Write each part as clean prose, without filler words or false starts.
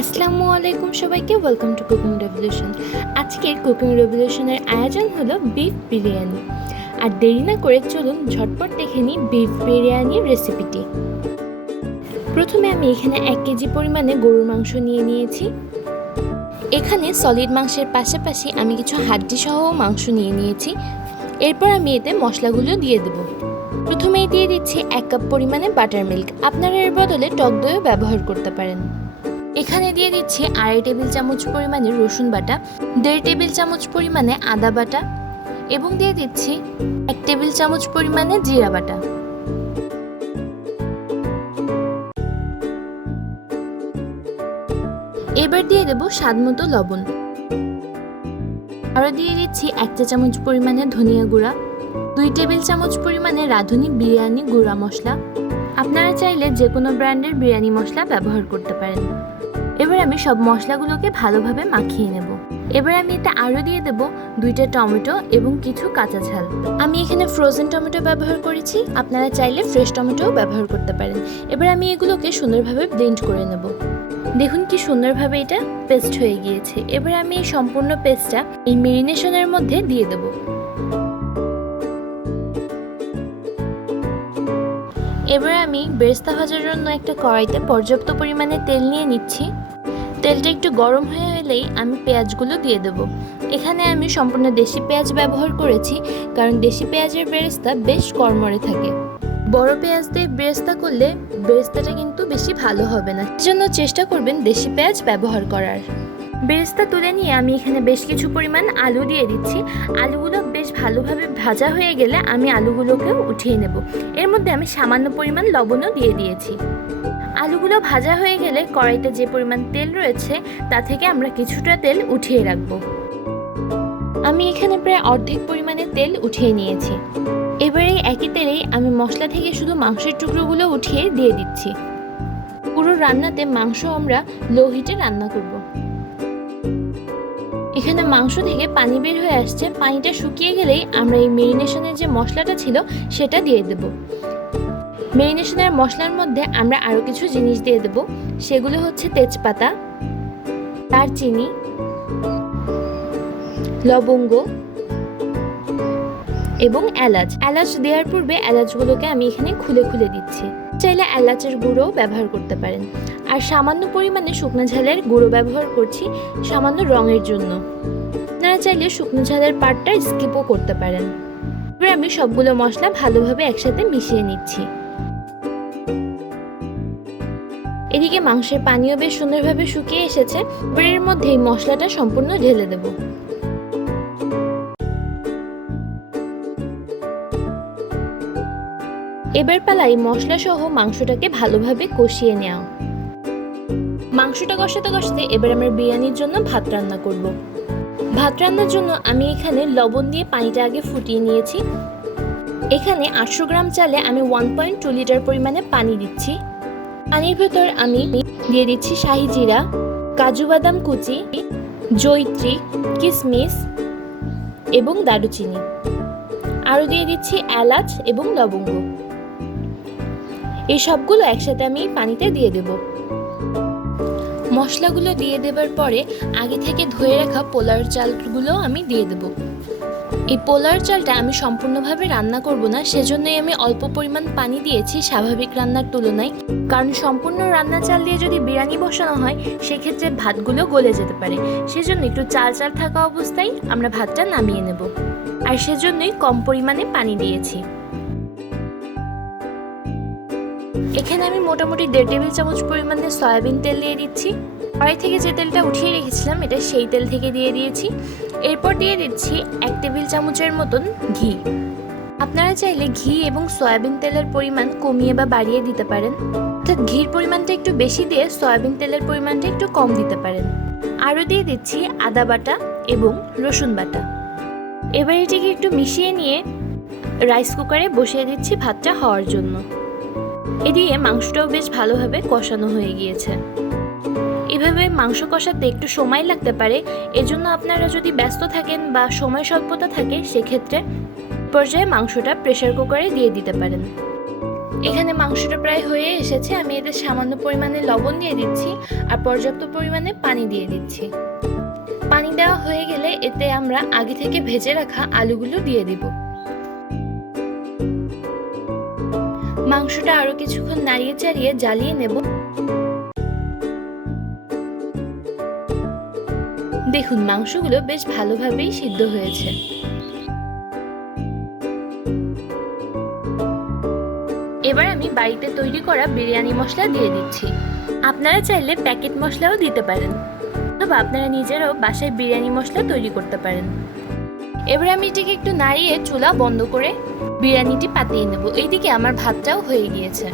আসসালামু আলাইকুম সবাইকে, ওয়েলকাম টু কুকিং রেভলিউশন। আজকের কুকিং রেভলিউশনের আয়োজন হলো বিফ বিরিয়ানি। আর দেরি না করে চলুন ঝটপট দেখে নিই বিফ বিরিয়ানির রেসিপিটি। প্রথমে আমি এখানে 1 কেজি পরিমাণে গরুর মাংস নিয়ে নিয়েছি। এখানে সলিড মাংসের পাশাপাশি আমি কিছু হাড্ডি সহ মাংস নিয়ে নিয়েছি। এরপর আমি এতে মশলাগুলো দিয়ে দেব। প্রথমেই দিয়ে দিচ্ছি 1 কাপ পরিমাণে বাটার মিল্ক। আপনারা এর বদলে টক দইও ব্যবহার করতে পারেন। এখানে দিয়ে দিচ্ছি 2.5 টেবিল চামচ পরিমাণে রসুন বাটা, 1.5 টেবিল চামচ পরিমাণে আদা বাটা এবং দিয়ে দিচ্ছি 1 টেবিল চামচ পরিমাণে জিরা বাটা। এবার দিয়ে দেব স্বাদমতো লবণ। আরও দিয়ে দিচ্ছি 1 চা চামচ পরিমাণে ধনিয়া গুঁড়া, 2 টেবিল চামচ পরিমাণে রাঁধুনি বিরিয়ানি গুঁড়া মশলা। আপনারা চাইলে যে কোনো ব্র্যান্ডের বিরিয়ানি মশলা ব্যবহার করতে পারেন। এবার আমি সব মশলাগুলোকে ভালোভাবে মাখিয়ে নেব। এবার আমি এটা আরও দিয়ে দেব 2টা টমেটো এবং কিছু কাঁচা ঝাল। আমি এখানে ফ্রোজেন টমেটো ব্যবহার করেছি, আপনারা চাইলে ফ্রেশ টমেটোও ব্যবহার করতে পারেন। এবার আমি এগুলোকে সুন্দরভাবে ব্লেন্ড করে নেব। দেখুন কি সুন্দরভাবে এটা পেস্ট হয়ে গিয়েছে। এবার আমি এই সম্পূর্ণ পেস্টটা এই মেরিনেশনের মধ্যে দিয়ে দেব। এবার আমি বেরেস্তা ভাজার জন্য একটা কড়াইতে পর্যাপ্ত পরিমাণে তেল নিয়ে নিচ্ছি। তেলটা একটু গরম হয়ে এলেই আমি পেঁয়াজগুলো দিয়ে দেব। এখানে আমি সম্পূর্ণ দেশি পেঁয়াজ ব্যবহার করেছি, কারণ দেশি পেঁয়াজের বেরেস্তা বেশ কড়মড়ে থাকে। বড় পেঁয়াজ দিয়ে বেরেস্তা করলে বেরেস্তাটা কিন্তু বেশি ভালো হবে না, সেজন্য চেষ্টা করবেন দেশি পেঁয়াজ ব্যবহার করার। বেরেস্তা তুলে নিয়ে আমি এখানে বেশ কিছু পরিমাণ আলু দিয়ে দিচ্ছি। আলুগুলো বেশ ভালোভাবে ভাজা হয়ে গেলে আমি আলুগুলোকেও উঠিয়ে নেব। এর মধ্যে আমি সামান্য পরিমাণ লবণও দিয়ে দিয়েছি। আলুগুলো ভাজা হয়ে গেলে কড়াইতে যে পরিমাণ তেল রয়েছে তা থেকে আমরা কিছুটা তেল উঠিয়ে রাখব। আমি এখানে প্রায় অর্ধেক পরিমাণে তেল উঠিয়ে নিয়েছি। এবারে একই তেলেই আমি মশলা থেকে শুধু মাংসের টুকরোগুলো উঠিয়ে দিয়ে দিচ্ছি। পুরো রান্নাতে মাংস আমরা লো হিটে রান্না করব। এখানে মাংস থেকে পানি বের হয়ে আসছে। পানিটা শুকিয়ে গেলেই আমরা এই মেরিনেশনের যে মশলাটা ছিল সেটা দিয়ে দেব। মেরিনেশনের মশলার মধ্যে আমরা আরও কিছু জিনিস দিয়ে দেব। সেগুলো হচ্ছে তেজপাতা, দারচিনি, লবঙ্গ এবং এলাচ। এলাচ দেওয়ার পূর্বে এলাচগুলোকে আমি এখানে খুলে খুলে দিচ্ছি। চাইলে এলাচের গুঁড়োও ব্যবহার করতে পারেন। আর সামান্য পরিমাণে শুকনো ঝালের গুঁড়ো ব্যবহার করছি সামান্য রঙের জন্য। আপনারা চাইলে শুকনো ঝালের পার্টটা স্কিপও করতে পারেন। এবার আমি সবগুলো মশলা ভালোভাবে একসাথে মিশিয়ে নিচ্ছি। এদিকে মাংসের পানিও বেশ সুন্দরভাবে শুকিয়ে এসেছে। এবার এর মধ্যে এই মশলাটা সম্পূর্ণ ঢেলে দেব। এবার পালাই মশলা সহ মাংসটাকে ভালোভাবে কষিয়ে নেওয়া। মাংসটা কষাতে কষাতে এবার আমরা বিরিয়ানির জন্য ভাত রান্না করব। ভাত রান্নার জন্য আমি এখানে লবণ দিয়ে পানিটা আগে ফুটিয়ে নিয়েছি। এখানে 800 গ্রাম চালে আমি 1.2 লিটার পরিমাণে পানি দিচ্ছি। পানির ভেতর আমি দিয়ে দিচ্ছি শাহি জিরা, কাজু বাদাম কুচি, জয়িত্রী, কিশমিশ এবং দারুচিনি। আরও দিয়ে দিচ্ছি এলাচ এবং লবঙ্গ। এই সবগুলো একসাথে আমি পানিতে দিয়ে দেব। মশলাগুলো দিয়ে দেবার পরে আগে থেকে ধুয়ে রাখা পোলার চালগুলো আমি দিয়ে দেব। এই পোলার চালটা আমি সম্পূর্ণভাবে রান্না করব না, সেজন্যই আমি অল্প পরিমাণ পানি দিয়েছি স্বাভাবিক রান্নার তুলনায়। কারণ সম্পূর্ণ রান্না চাল দিয়ে যদি বিরিয়ানি বসানো হয় সেক্ষেত্রে ভাতগুলো গলে যেতে পারে। সেজন্য একটু চাল চাল থাকা অবস্থায় আমরা ভাতটা নামিয়ে নেব। আর সেজন্যই কম পরিমাণে পানি দিয়েছি। এখানে আমি মোটামুটি 1.5 টেবিল চামচ পরিমাণে সয়াবিন তেল দিয়ে দিচ্ছি। কড়াই থেকে যে তেলটা উঠিয়ে রেখেছিলাম এটা সেই তেল থেকে দিয়ে দিয়েছি। এরপর দিয়ে দিচ্ছি 1 টেবিল চামচের মতন ঘি। আপনারা চাইলে ঘি এবং সয়াবিন তেলের পরিমাণ কমিয়ে বা বাড়িয়ে দিতে পারেন, অর্থাৎ ঘির পরিমাণটা একটু বেশি দিয়ে সয়াবিন তেলের পরিমাণটা একটু কম দিতে পারেন। আরও দিয়ে দিচ্ছি আদা বাটা এবং রসুন বাটা। এবার এটিকে একটু মিশিয়ে নিয়ে রাইস কুকারে বসিয়ে দিচ্ছি ভাতটা হওয়ার জন্য। এদিকে মাংসটাও বেশ ভালোভাবে কষানো হয়ে গিয়েছে। এভাবে মাংস কষাতে একটু সময় লাগতে পারে, এজন্য আপনারা যদি ব্যস্ত থাকেন বা সময় স্বল্পতা থাকে সেক্ষেত্রে পর্যায়ে মাংসটা প্রেসার কুকারে দিয়ে দিতে পারেন। এখানে মাংসটা প্রায় হয়ে এসেছে। আমি এতে সামান্য পরিমাণে লবণ দিয়ে দিচ্ছি আর পর্যাপ্ত পরিমাণে পানি দিয়ে দিচ্ছি। পানি দেওয়া হয়ে গেলে এতে আমরা আগে থেকে ভেজে রাখা আলুগুলো দিয়ে দিব। মাংসটা আরো কিছুক্ষণ নাড়িয়ে চাড়িয়ে জ্বালিয়ে নেব। দেখুন মাংসগুলো বেশ ভালোভাবেই সিদ্ধ হয়েছে। এবার আমি বাড়িতে তৈরি করা বিরিয়ানি মশলা দিয়ে দিচ্ছি। আপনারা চাইলে প্যাকেট মশলাও দিতে পারেন, অথবা আপনারা নিজেরাও বাসায় বিরিয়ানি মশলা তৈরি করতে পারেন। এবার আমি এটাকে একটু নাড়িয়ে চুলা বন্ধ করে বিরিয়ানিটি পাতিয়ে নেব। এইদিকে আমার ভাতটাও হয়ে গিয়েছে।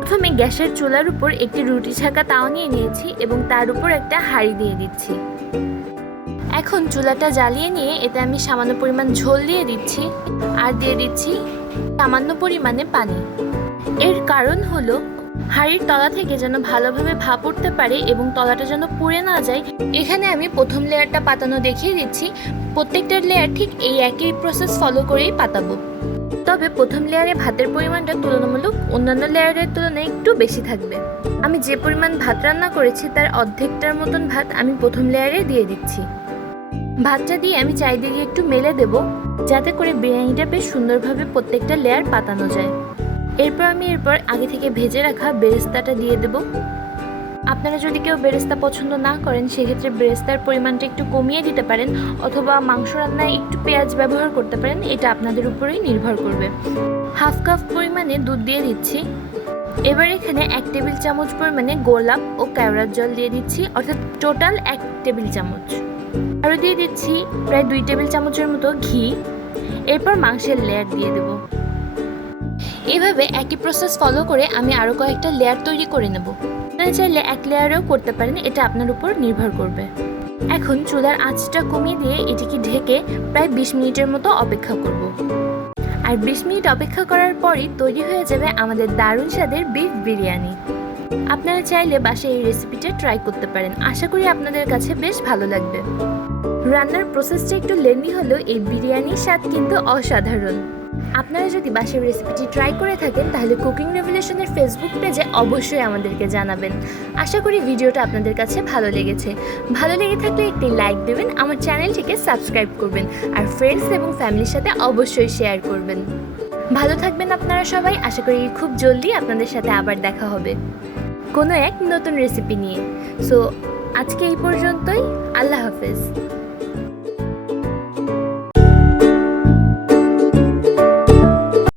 প্রথমে গ্যাসের চুলার উপর একটি রুটি ছাকা তাও নিয়ে নিয়েছি এবং তার উপর একটা হাঁড়ি দিয়ে দিচ্ছি। এখন চুলাটা জ্বালিয়ে নিয়ে এতে আমি সামান্য পরিমাণ ঝোল দিয়ে দিচ্ছি আর দিয়ে দিচ্ছি সামান্য পরিমাণে পানি। এর কারণ হলো হাঁড়ির তলা থেকে যেন ভালোভাবে ভাপ উঠতে পারে এবং তলাটা যেন পুড়ে না যায়। এখানে আমি প্রথম লেয়ারটা পাতানো দেখিয়ে দিচ্ছি। প্রত্যেকটা লেয়ার ঠিক এই একই প্রসেস ফলো করেই পাতাবো। তবে প্রথম লেয়ারে ভাতের পরিমাণটা তুলনামূলক অন্যান্য লেয়ারের তুলনায় একটু বেশি থাকবে। আমি যে পরিমাণ ভাত রান্না করেছি তার অর্ধেকটার মতন ভাত আমি প্রথম লেয়ারে দিয়ে দিচ্ছি। ভাতটা দিয়ে আমি চারিদিকে একটু মেলে দেব, যাতে করে বিরিয়ানিটা বেশ সুন্দরভাবে প্রত্যেকটা লেয়ার পাতানো যায়। এরপর আমি আগে থেকে ভেজে রাখা বেরেস্তাটা দিয়ে দেব। আপনারা যদি কেউ বেরেস্তা পছন্দ না করেন সেক্ষেত্রে বেরেস্তার পরিমাণটা একটু কমিয়ে দিতে পারেন, অথবা মাংস রান্নায় একটু পেঁয়াজ ব্যবহার করতে পারেন। এটা আপনাদের উপরেই নির্ভর করবে। হাফ কাপ পরিমাণে দুধ দিয়ে দিচ্ছি। এবার এখানে 1 টেবিল চামচ পরিমাণে গোলাপ ও কেওড়ার জল দিয়ে দিচ্ছি, অর্থাৎ টোটাল 1 টেবিল চামচ। আরও দিয়ে দিচ্ছি প্রায় 2 টেবিল চামচের মতো ঘি। এরপর মাংসের লেয়ার দিয়ে দেব। এভাবে একই প্রসেস ফলো করে আমি আরও কয়েকটা লেয়ার তৈরি করে নেব। আপনারা চাইলে 1 লেয়ারেও করতে পারেন, এটা আপনার উপর নির্ভর করবে। এখন চুলার আঁচটা কমিয়ে দিয়ে এটিকে ঢেকে প্রায় 20 মিনিটের মতো অপেক্ষা করব। আর 20 মিনিট অপেক্ষা করার পরই তৈরি হয়ে যাবে আমাদের দারুণ স্বাদের বিফ বিরিয়ানি। আপনারা চাইলে বাসায় এই রেসিপিটা ট্রাই করতে পারেন। আশা করি আপনাদের কাছে বেশ ভালো লাগবে। রান্নার প্রসেসটা একটু লেন্দি হলেও এই বিরিয়ানির স্বাদ কিন্তু অসাধারণ। আপনারা যদি বাসায় রেসিপিটি ট্রাই করে থাকেন তাহলে কুকিং রেভলিউশনের ফেসবুক পেজে অবশ্যই আমাদেরকে জানাবেন। আশা করি ভিডিওটা আপনাদের কাছে ভালো লেগেছে। ভালো লেগে থাকলে একটি লাইক দেবেন, আমার চ্যানেলটিকে সাবস্ক্রাইব করবেন আর ফ্রেন্ডস এবং ফ্যামিলির সাথে অবশ্যই শেয়ার করবেন। ভালো থাকবেন আপনারা সবাই। আশা করি খুব জলদি আপনাদের সাথে আবার দেখা হবে কোনো এক নতুন রেসিপি নিয়ে। সো আজকে এই পর্যন্তই। আল্লাহ হাফেজ।